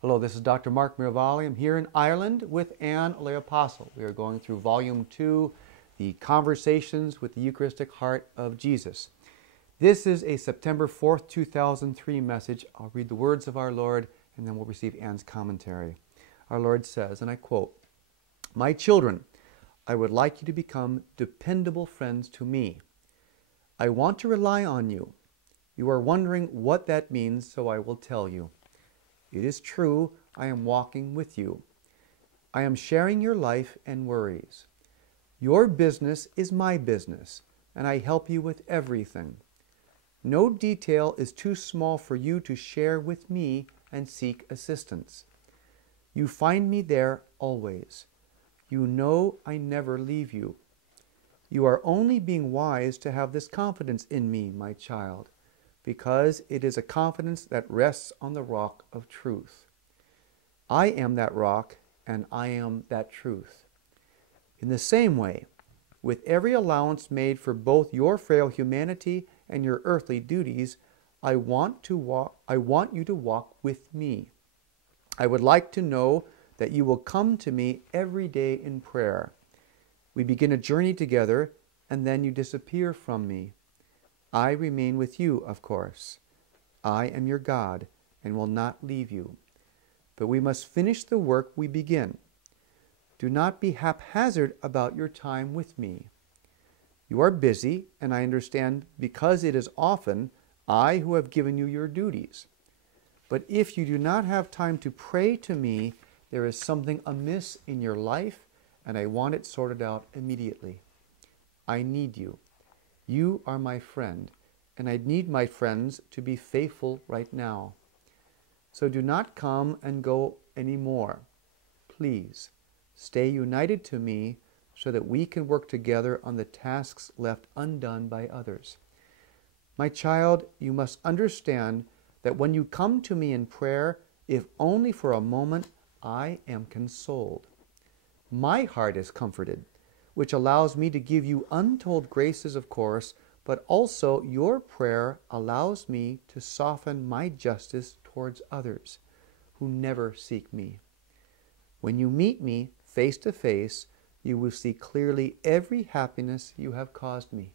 Hello, this is Dr. Mark Miravalle. I'm here in Ireland with Anne Le Apostle. We are going through Volume 2, the Conversations with the Eucharistic Heart of Jesus. This is a September 4th, 2003 message. I'll read the words of our Lord and then we'll receive Anne's commentary. Our Lord says, and I quote, "My children, I would like you to become dependable friends to me. I want to rely on you. You are wondering what that means, so I will tell you. It is true, I am walking with you. I am sharing your life and worries. Your business is my business, and I help you with everything. No detail is too small for you to share with me and seek assistance. You find me there always. You know I never leave you. You are only being wise to have this confidence in me, my child, because it is a confidence that rests on the rock of truth. I am that rock, and I am that truth. In the same way, with every allowance made for both your frail humanity and your earthly duties, I want you to walk with me. I would like to know that you will come to me every day in prayer. We begin a journey together, and then you disappear from me. I remain with you, of course. I am your God and will not leave you. But we must finish the work we begin. Do not be haphazard about your time with me. You are busy, and I understand because it is often I who have given you your duties. But if you do not have time to pray to me, there is something amiss in your life, and I want it sorted out immediately. I need you. You are my friend, and I need my friends to be faithful right now. So do not come and go anymore. Please, stay united to me so that we can work together on the tasks left undone by others. My child, you must understand that when you come to me in prayer, if only for a moment, I am consoled. My heart is comforted, which allows me to give you untold graces, of course, but also your prayer allows me to soften my justice towards others who never seek me. When you meet me face to face, you will see clearly every happiness you have caused me.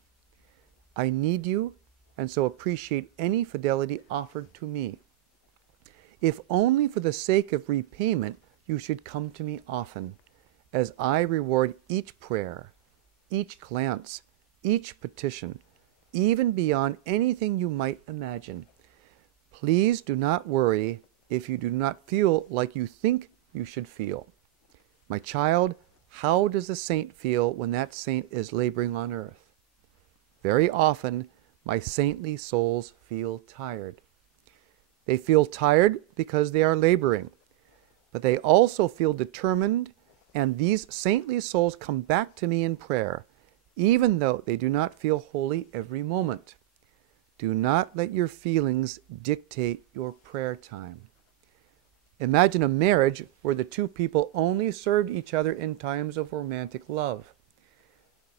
I need you, and so appreciate any fidelity offered to me. If only for the sake of repayment, you should come to me often, as I reward each prayer, each glance, each petition, even beyond anything you might imagine. Please do not worry if you do not feel like you think you should feel. My child, how does a saint feel when that saint is laboring on earth? Very often, my saintly souls feel tired. They feel tired because they are laboring, but they also feel determined, and these saintly souls come back to me in prayer, even though they do not feel holy every moment. Do not let your feelings dictate your prayer time. Imagine a marriage where the two people only served each other in times of romantic love.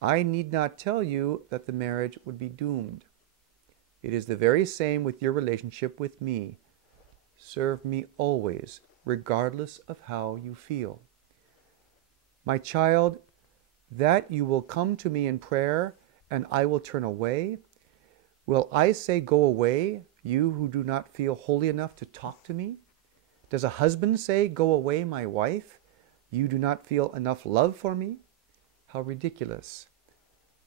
I need not tell you that the marriage would be doomed. It is the very same with your relationship with me. Serve me always, regardless of how you feel. My child, that you will come to me in prayer and I will turn away. Will I say, go away, you who do not feel holy enough to talk to me? Does a husband say, go away, my wife, you do not feel enough love for me? How ridiculous.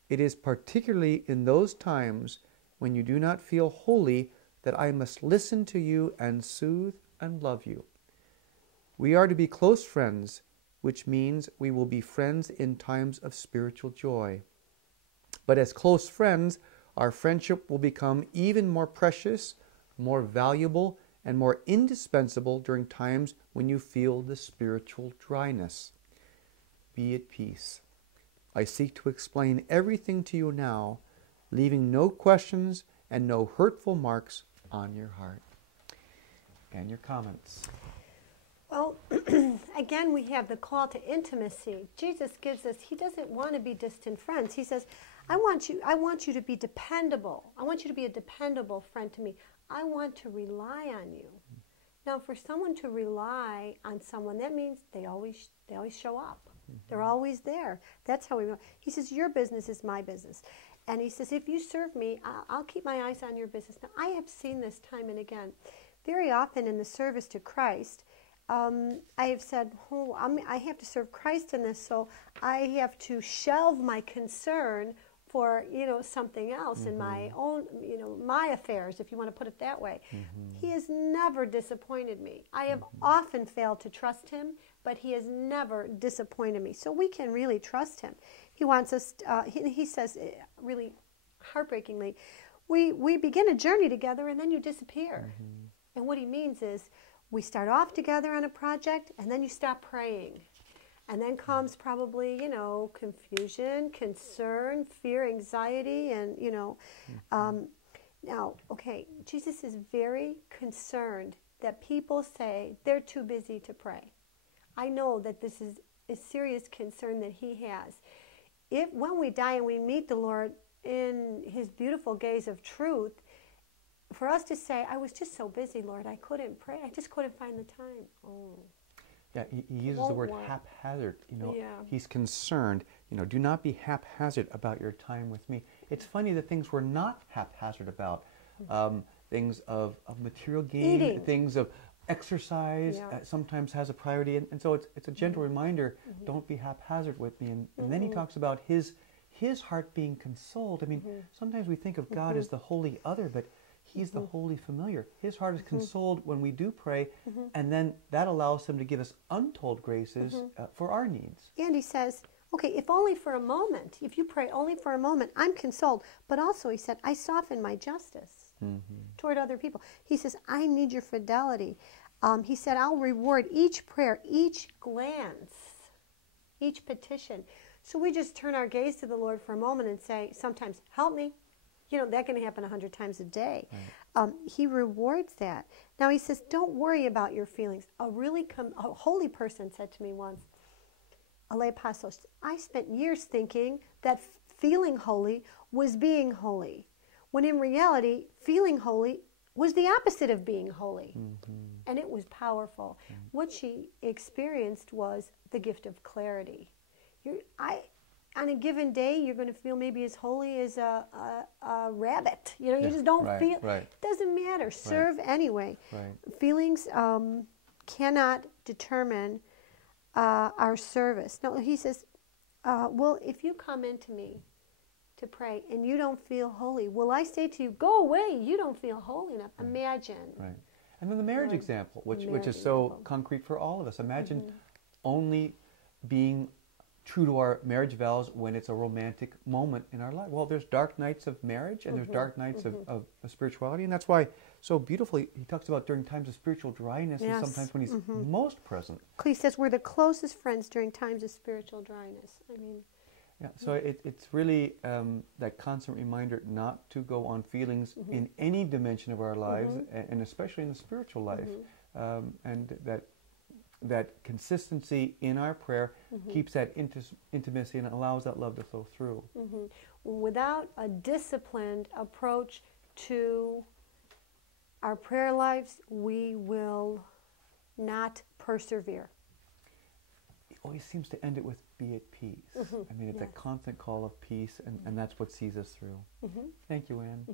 It is particularly in those times when you do not feel holy that I must listen to you and soothe and love you. We are to be close friends, which means we will be friends in times of spiritual joy. But as close friends, our friendship will become even more precious, more valuable, and more indispensable during times when you feel the spiritual dryness. Be at peace. I seek to explain everything to you now, leaving no questions and no hurtful marks on your heart. And your comments. Well, again, we have the call to intimacy. Jesus gives us, he doesn't want to be distant friends. He says, I want you to be dependable. I want you to be a dependable friend to me. I want to rely on you. Now, for someone to rely on someone, that means they always show up. They're always there. That's how we know. He says, your business is my business. And he says, if you serve me, I'll keep my eyes on your business. Now, I have seen this time and again. Very often in the service to Christ, I have said, I have to serve Christ in this, so I have to shelve my concern for, something else in my own, my affairs, if you want to put it that way. He has never disappointed me. I have often failed to trust him, but he has never disappointed me. So we can really trust him. He wants us, he says, really heartbreakingly, we begin a journey together and then you disappear. And what he means is, we start off together on a project and then you stop praying. And then comes probably, confusion, concern, fear, anxiety, and, now, okay, Jesus is very concerned that people say they're too busy to pray. I know that this is a serious concern that he has. When we die and we meet the Lord in his beautiful gaze of truth, for us to say, I was just so busy, Lord, I couldn't pray. I just couldn't find the time. Oh. Yeah, he uses the word haphazard. He's concerned. Do not be haphazard about your time with me. It's funny that things we're not haphazard about. Things of material gain, Eating. things of exercise sometimes has a priority. And so it's a gentle reminder, don't be haphazard with me. And then he talks about his heart being consoled. I mean, sometimes we think of God as the holy other, but he's the holy familiar. His heart is consoled when we do pray, and then that allows him to give us untold graces for our needs. And he says, okay, if only for a moment, if you pray only for a moment, I'm consoled. But also, he said, I soften my justice toward other people. He says, I need your fidelity. He said, I'll reward each prayer, each glance, each petition. So we just turn our gaze to the Lord for a moment and say, sometimes, help me. That can happen 100 times a day. Right. He rewards that. Now he says, don't worry about your feelings. A holy person said to me once, Ale Pasos, I spent years thinking that feeling holy was being holy, when in reality, feeling holy was the opposite of being holy. And it was powerful. What she experienced was the gift of clarity. On a given day, you're going to feel maybe as holy as a rabbit. You just don't feel. Right. It doesn't matter. Serve anyway. Right. Feelings cannot determine our service. No, he says, well, if you come into me to pray and you don't feel holy, will I say to you, go away, you don't feel holy enough. Right. Imagine. Right. And then the marriage example, which is so concrete for all of us. Imagine only being true to our marriage vows when it's a romantic moment in our life. Well, there's dark nights of marriage and there's dark nights of spirituality, and that's why so beautifully he talks about during times of spiritual dryness and sometimes when he's most present. He says we're the closest friends during times of spiritual dryness. I mean, so it's really that constant reminder not to go on feelings in any dimension of our lives, and especially in the spiritual life, and that consistency in our prayer keeps that intimacy and allows that love to flow through. Without a disciplined approach to our prayer lives, we will not persevere. He always seems to end it with be at peace. I mean, it's a constant call of peace, and that's what sees us through. Thank you, Anne.